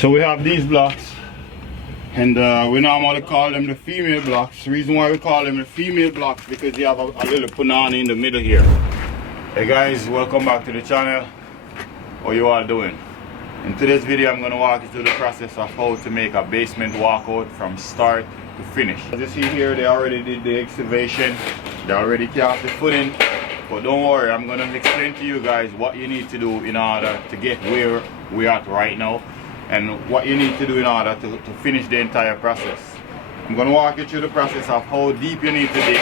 So we have these blocks, and we normally call them the female blocks. The reason why we call them the female blocks because you have a little punani in the middle here. Hey guys, welcome back to the channel. How you all doing? In today's video I'm going to walk you through the process of how to make a basement walkout from start to finish. As you see here, they already did the excavation, they already cast the footing, but don't worry, I'm going to explain to you guys what you need to do in order to get where we're at right now, and what you need to do in order to finish the entire process. I'm going to walk you through the process of how deep you need to dig,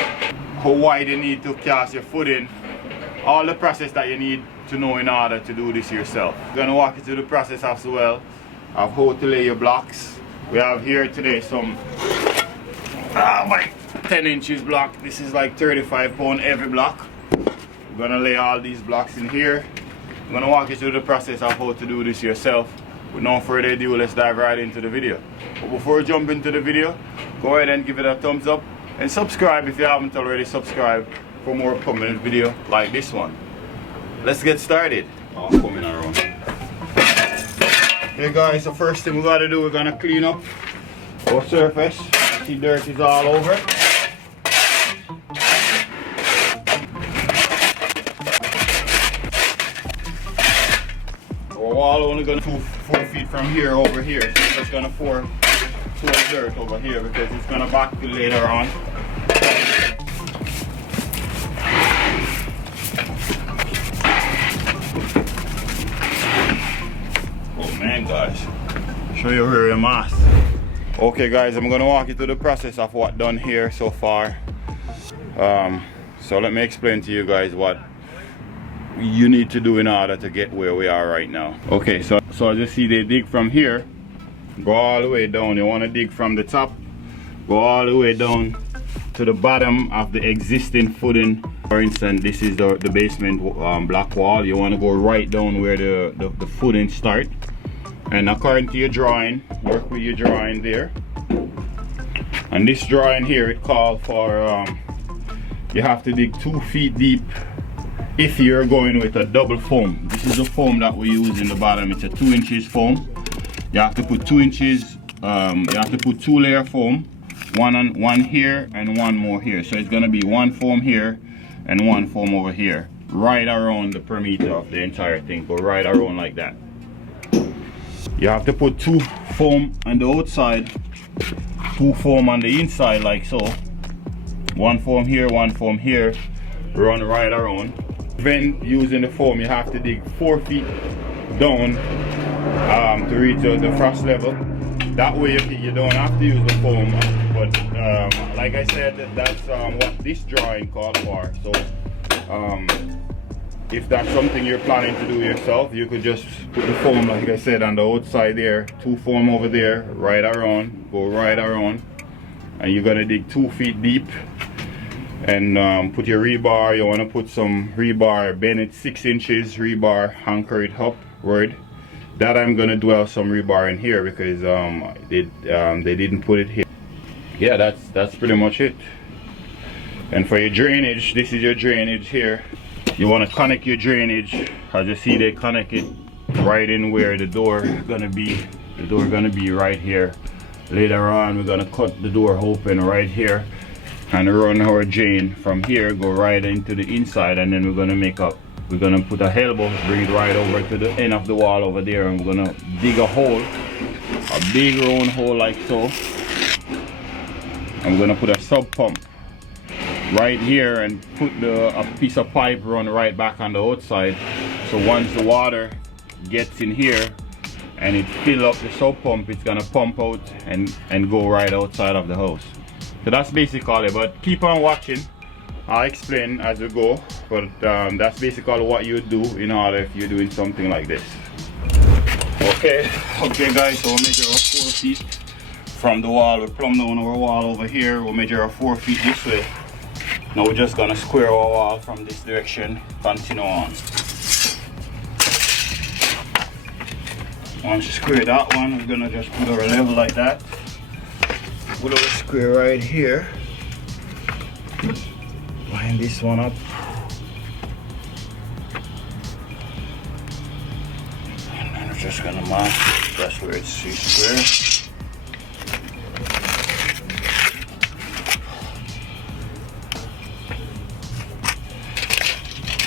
how wide you need to cast your footing, all the process that you need to know in order to do this yourself. I'm going to walk you through the process as well of how to lay your blocks. We have here today some 10 inches block. This is like 35 pound every block. We're going to lay all these blocks in here. I'm going to walk you through the process of how to do this yourself. With no further ado, let's dive right into the video. But before we jump into the video, go ahead and give it a thumbs up and subscribe if you haven't already subscribed for more upcoming video like this one. Let's get started. Oh, coming around. Hey guys, the first thing we gotta do, we're gonna clean up our surface. See, dirt is all over. Our wall only gonna 4 feet from here over here, so we're just gonna pour dirt over here because it's gonna back to later on. Man guys, show you where your mass. Okay guys, I'm gonna walk you through the process of what done here so far. So let me explain to you guys what you need to do in order to get where we are right now. Okay, so as you see, they dig from here, go all the way down. You want to dig from the top, go all the way down to the bottom of the existing footing. For instance, this is the basement block wall. You want to go right down where the footing start. And according to your drawing, work with your drawing there. And this drawing here, it called for you have to dig 2 feet deep if you're going with a double foam. This is the foam that we use in the bottom. It's a 2 inches foam. You have to put 2 inches. You have to put 2 layer foam, one here and one more here. So it's gonna be 1 foam here and 1 foam over here, right around the perimeter of the entire thing. Go right around like that. You have to put 2 foam on the outside, 2 foam on the inside, like so. 1 foam here, 1 foam here, run right around. When using the foam, you have to dig 4 feet down to reach the frost level. That way you don't have to use the foam, but like I said, that's what this drawing called for. So if that's something you're planning to do yourself, you could just put the foam, like I said, on the outside there, 2 foam over there, right around, go right around, and you're gonna dig 2 feet deep, and put your rebar. You want to put some rebar, bend it 6 inches, rebar, anchor it upward. That I'm gonna dwell some rebar in here because they didn't put it here. Yeah, that's pretty much it. And for your drainage, this is your drainage here. You want to connect your drainage. As you see, they connect it right in where the door gonna be. The door gonna be right here. Later on, we're gonna cut the door open right here and run our drain from here, go right into the inside, and then we're gonna put a elbow, bring it right over to the end of the wall over there, and we're gonna dig a hole, a big round hole like so. I'm gonna put a sub pump right here and put a piece of pipe run right back on the outside. So once the water gets in here and it fill up the sub pump, it's gonna pump out and go right outside of the house. So that's basically it, but keep on watching. I'll explain as we go, but that's basically what you do in order if you're doing something like this. Okay guys, so we'll measure our 4 feet from the wall. We plumb down our wall over here. We'll measure our 4 feet this way. Now we're just gonna square our wall from this direction, continue on. Once you square that one, we're gonna just put our level like that. Put our square right here. Line this one up. And then we're just gonna mark That's where it's square.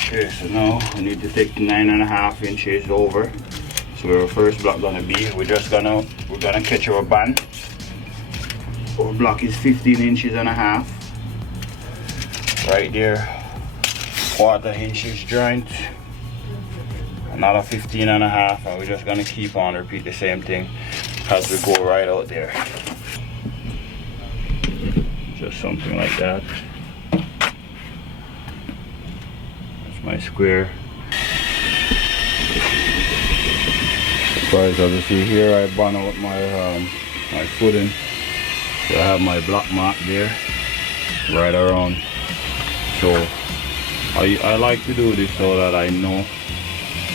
Okay, so now we need to take 9.5 inches over. So where our first block gonna be, we're gonna catch our band. Our block is 15 inches and a half. Right there, 1/4 inches joint. Another 15 and a half, and we're just gonna keep on repeat the same thing as we go right out there. Just something like that. That's my square. Guys, as you see here, I bond out my footing. So I have my block mark there, right around. So I like to do this so that I know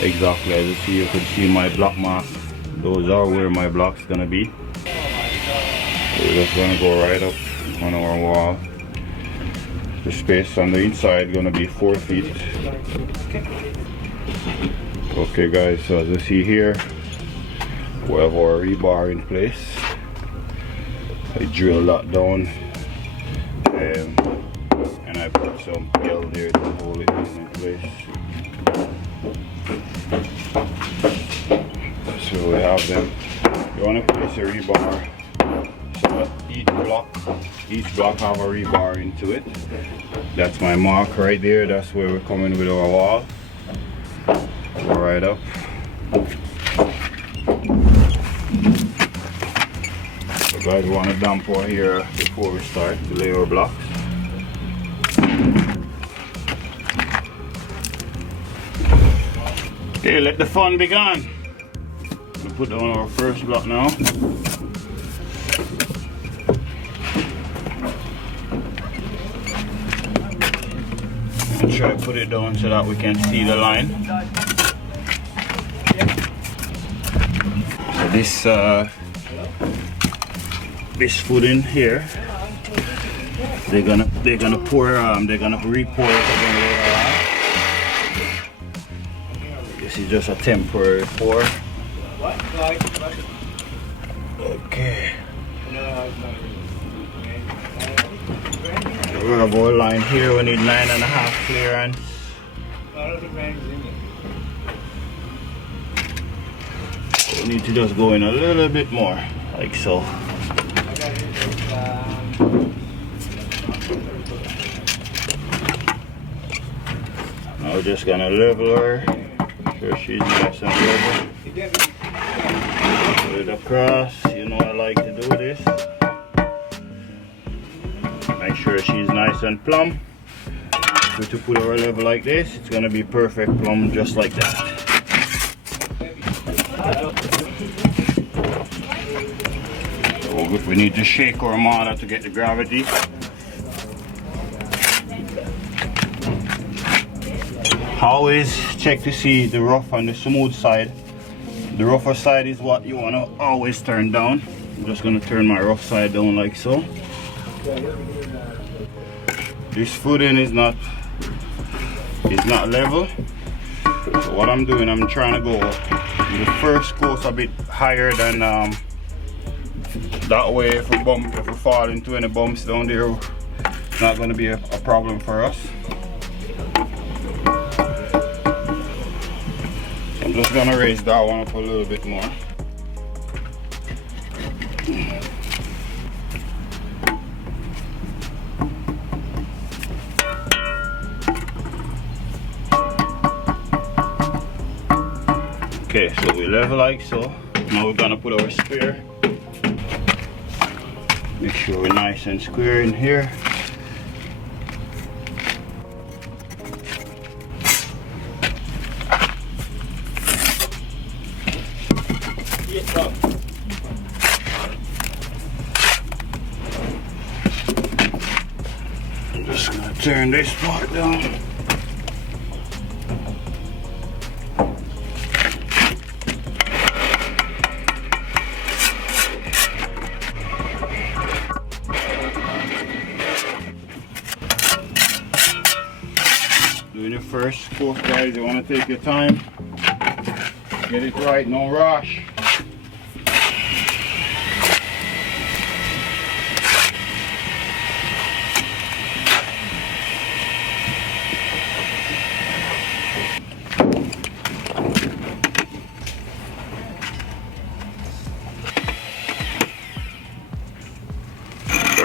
exactly. As you see, you can see my block mark. Those are where my block's gonna be. So we're just gonna go right up on our wall. The space on the inside gonna be 4 feet. Okay guys, so as you see here, we have our rebar in place. I drill that down and I put some L there to hold it in place. So we have them. You want to place a rebar so that each block have a rebar into it. That's my mark right there. That's where we're coming with our wall. Go right up. So guys, we want to dump over here before we start to lay our blocks. Okay, let the fun begin. We'll put down our first block now. And try to put it down so that we can see the line. So this footing here, they're gonna pour they're gonna re-pour it again later on. This is just a temporary pour. Okay. We're gonna go a line here. We need 9.5 clearance. We need to just go in a little bit more, like so. Now we're just gonna level her. Make sure she's nice and level. Put it across. You know I like to do this. Make sure she's nice and plumb. So to put her level like this, it's gonna be perfect plumb just like that. So we need to shake our mortar to get the gravity. Always check to see the rough and the smooth side. The rougher side is what you want to always turn down. I'm just going to turn my rough side down like so. This footing is not level. So what I'm doing, I'm trying to go the first course a bit higher than that way. If we fall into any bumps down there, it's not going to be a problem for us. I'm just going to raise that one up a little bit more. Okay, so we level like so. Now we're going to put our square. Make sure we're nice and square in here. I'm just going to turn this part down. Doing the first course, guys, you want to take your time. Get it right, no rush.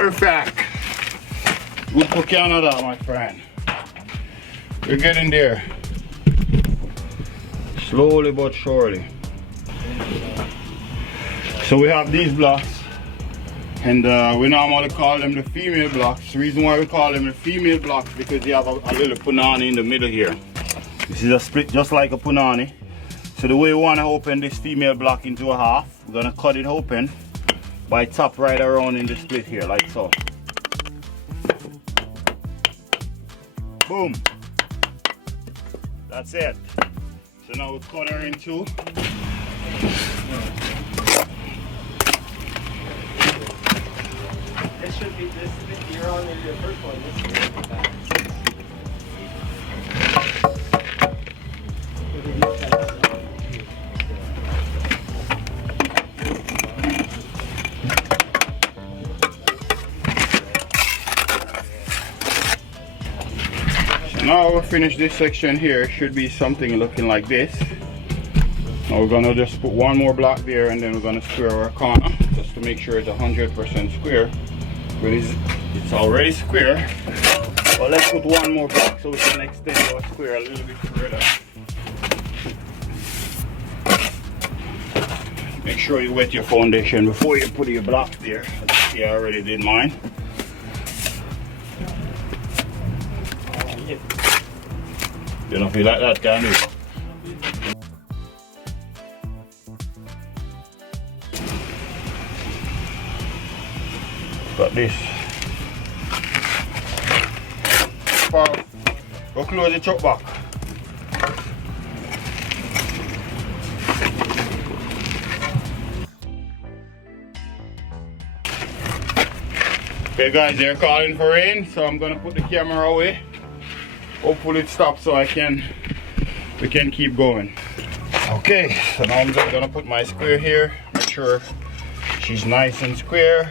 Perfect. Good for Canada, my friend. We're getting there. Slowly but surely. So we have these blocks, and we normally call them the female blocks. The reason why we call them the female blocks because they have a little punani in the middle here. This is a split just like a punani. So the way we want to open this female block into a half, we're going to cut it open by top right around in the split here, like so. Boom. That's it. So now we cut her in two. This should be this. You're on the first one. This is Now we'll finish this section here. It should be something looking like this. Now we're gonna just put one more block there, and then we're gonna square our corner just to make sure it's 100% square. But it's already square. But let's put one more block so we can extend our square a little bit further. Make sure you wet your foundation before you put your block there. See, I already did mine. You don't feel like that, can you? Got this. Go close the chuck back. Okay guys, they're calling for rain, so I'm gonna put the camera away. Hopefully it stops so we can keep going. Okay, so now I'm just gonna put my square here, make sure she's nice and square.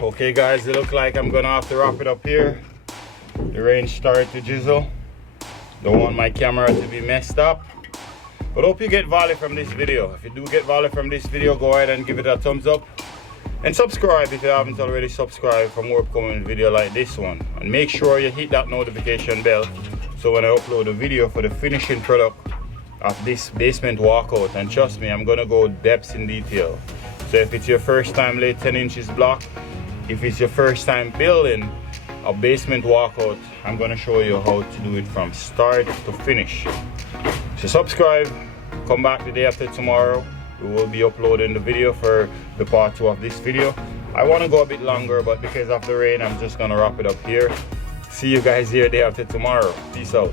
Okay guys, it looks like I'm gonna have to wrap it up here. The rain started to drizzle. Don't want my camera to be messed up. But hope you get value from this video. If you do get value from this video, go ahead and give it a thumbs up. And subscribe if you haven't already subscribed for more upcoming video like this one. And make sure you hit that notification bell so when I upload a video for the finishing product of this basement walkout, and trust me, I'm gonna go depths in detail. So if it's your first time lay 10 inches block, if it's your first time building a basement walkout, I'm gonna show you how to do it from start to finish. So subscribe, come back the day after tomorrow. We will be uploading the video for the part 2 of this video. I want to go a bit longer, but because of the rain, I'm just gonna wrap it up here. See you guys here day after tomorrow. Peace out.